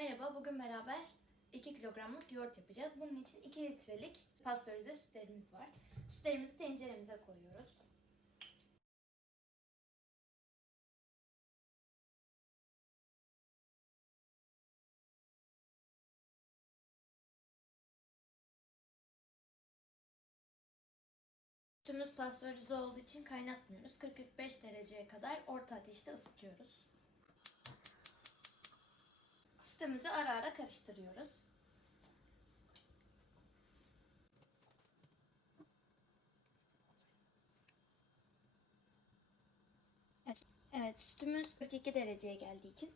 Merhaba, bugün beraber 2 kilogramlık yoğurt yapacağız. Bunun için 2 litrelik pastörize sütlerimiz var. Sütlerimizi tenceremize koyuyoruz. Sütümüz pastörize olduğu için kaynatmıyoruz. 40-45 dereceye kadar orta ateşte ısıtıyoruz. Sütümüzü ara ara karıştırıyoruz. Evet, sütümüz 42 dereceye geldiği için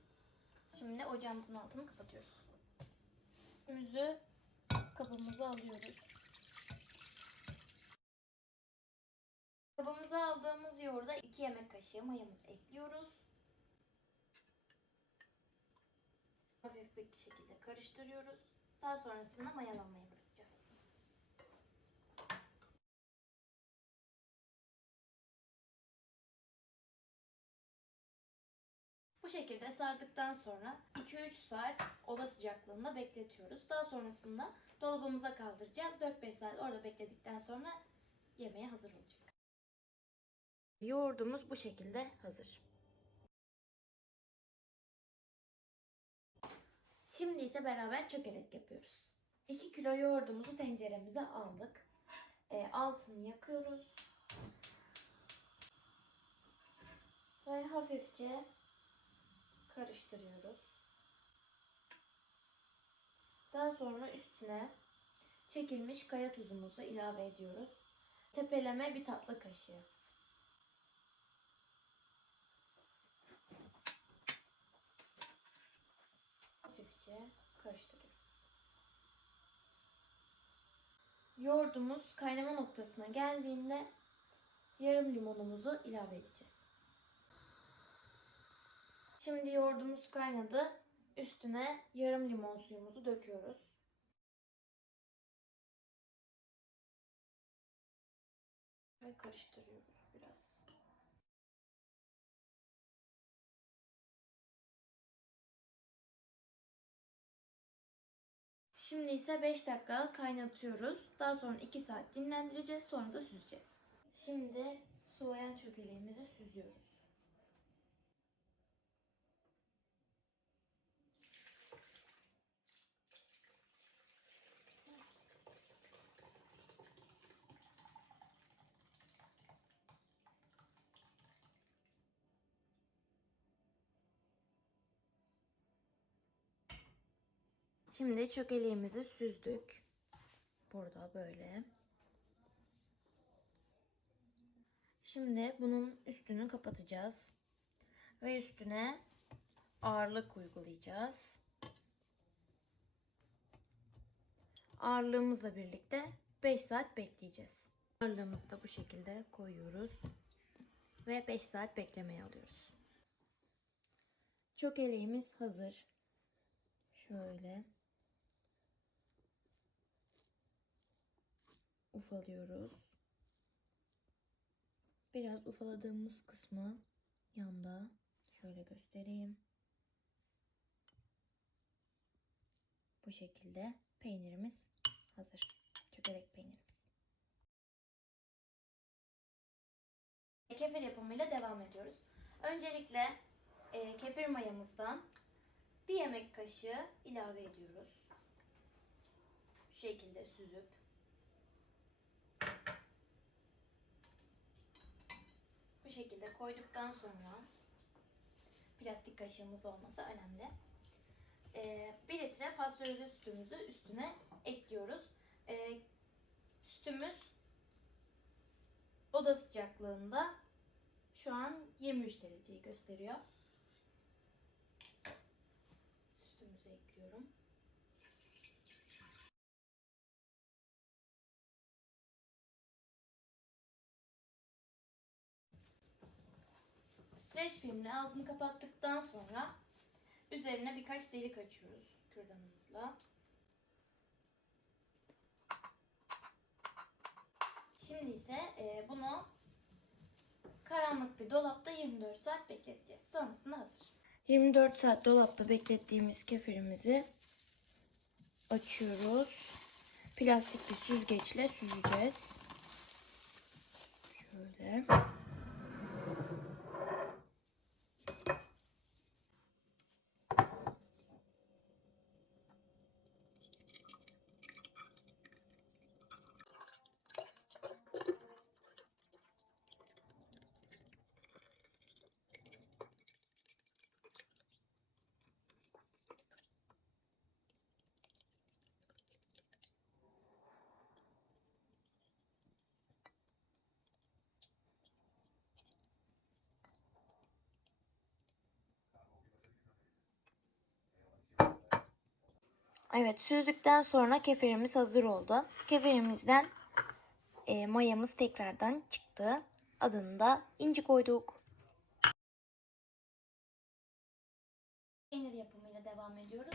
şimdi ocağımızın altını kapatıyoruz. Sütümüzü kabımıza alıyoruz. Kabımıza aldığımız yoğurda 2 yemek kaşığı mayamızı ekliyoruz. Hafif bir şekilde karıştırıyoruz. Daha sonrasında mayalanmaya bırakacağız. Bu şekilde sardıktan sonra 2-3 saat oda sıcaklığında bekletiyoruz. Daha sonrasında dolabımıza kaldıracağız. 4-5 saat orada bekledikten sonra yemeğe hazır olacak. Yoğurdumuz bu şekilde hazır. Şimdi ise beraber çökelek yapıyoruz. 2 kilo yoğurdumuzu tenceremize aldık. E, altını yakıyoruz. Ve hafifçe karıştırıyoruz. Daha sonra üstüne çekilmiş kaya tuzumuzu ilave ediyoruz. Tepeleme bir tatlı kaşığı. Hafifçe karıştırıyoruz. Yoğurdumuz kaynama noktasına geldiğinde yarım limonumuzu ilave edeceğiz. Şimdi yoğurdumuz kaynadı. Üstüne yarım limon suyumuzu döküyoruz. Ve karıştırıyoruz Şimdi ise 5 dakika kaynatıyoruz. Daha sonra 2 saat dinlendireceğiz. Sonra da süzeceğiz. Şimdi soğuyan çökeleğimizi süzüyoruz. Şimdi çökeleğimizi süzdük. Burada böyle. Şimdi bunun üstünü kapatacağız. Ve üstüne ağırlık uygulayacağız. Ağırlığımızla birlikte 5 saat bekleyeceğiz. Ağırlığımızı da bu şekilde koyuyoruz. Ve 5 saat beklemeye alıyoruz. Çökeleğimiz hazır. Şöyle. Ufalıyoruz. Biraz ufaladığımız kısmı yanda şöyle göstereyim. Bu şekilde peynirimiz hazır. Çökelek peynirimiz. Kefir yapımıyla devam ediyoruz. Öncelikle e, kefir mayamızdan bir yemek kaşığı ilave ediyoruz. Şu şekilde süzüp şekilde koyduktan sonra plastik kaşığımız olması önemli. Ee, 1 litre pastörize sütümüzü üstüne ekliyoruz. Ee, sütümüz oda sıcaklığında şu an 23 dereceyi gösteriyor. Sütümüzü ekliyorum. Streç filmle ağzını kapattıktan sonra üzerine birkaç delik açıyoruz kürdanımızla. Şimdi ise e, bunu karanlık bir dolapta 24 saat bekleteceğiz. Sonrasında hazır. 24 saat dolapta beklettiğimiz kefirimizi açıyoruz. Plastik bir süzgeçle süzeceğiz. Şöyle. Evet süzdükten sonra kefirimiz hazır oldu. Kefirimizden e, mayamız tekrardan çıktı. Adını da inci koyduk. Peynir yapımıyla devam ediyoruz.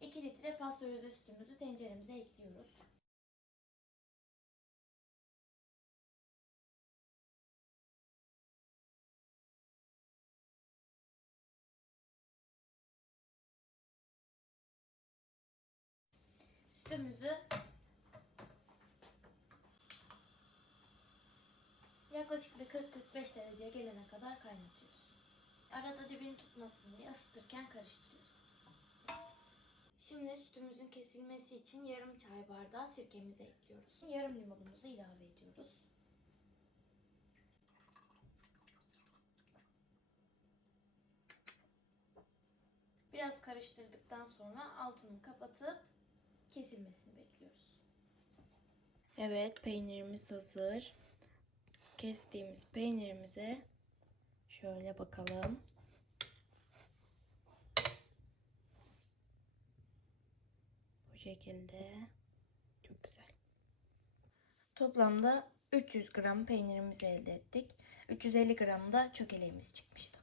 2 litre pastörize sütümüzü tenceremize ekliyoruz. Sütümüzü yaklaşık bir 40-45 dereceye gelene kadar kaynatıyoruz. Arada dibini tutmasın diye ısıtırken karıştırıyoruz. Şimdi sütümüzün kesilmesi için yarım çay bardağı sirkemizi ekliyoruz. Yarım limonumuzu ilave ediyoruz. Biraz karıştırdıktan sonra altını kapatıp kesilmesini bekliyoruz. Evet peynirimiz hazır. Kestiğimiz peynirimize şöyle bakalım. Bu şekilde. Çok güzel. Toplamda 300 gram peynirimizi elde ettik. 350 gram da çökeleğimiz çıkmıştı.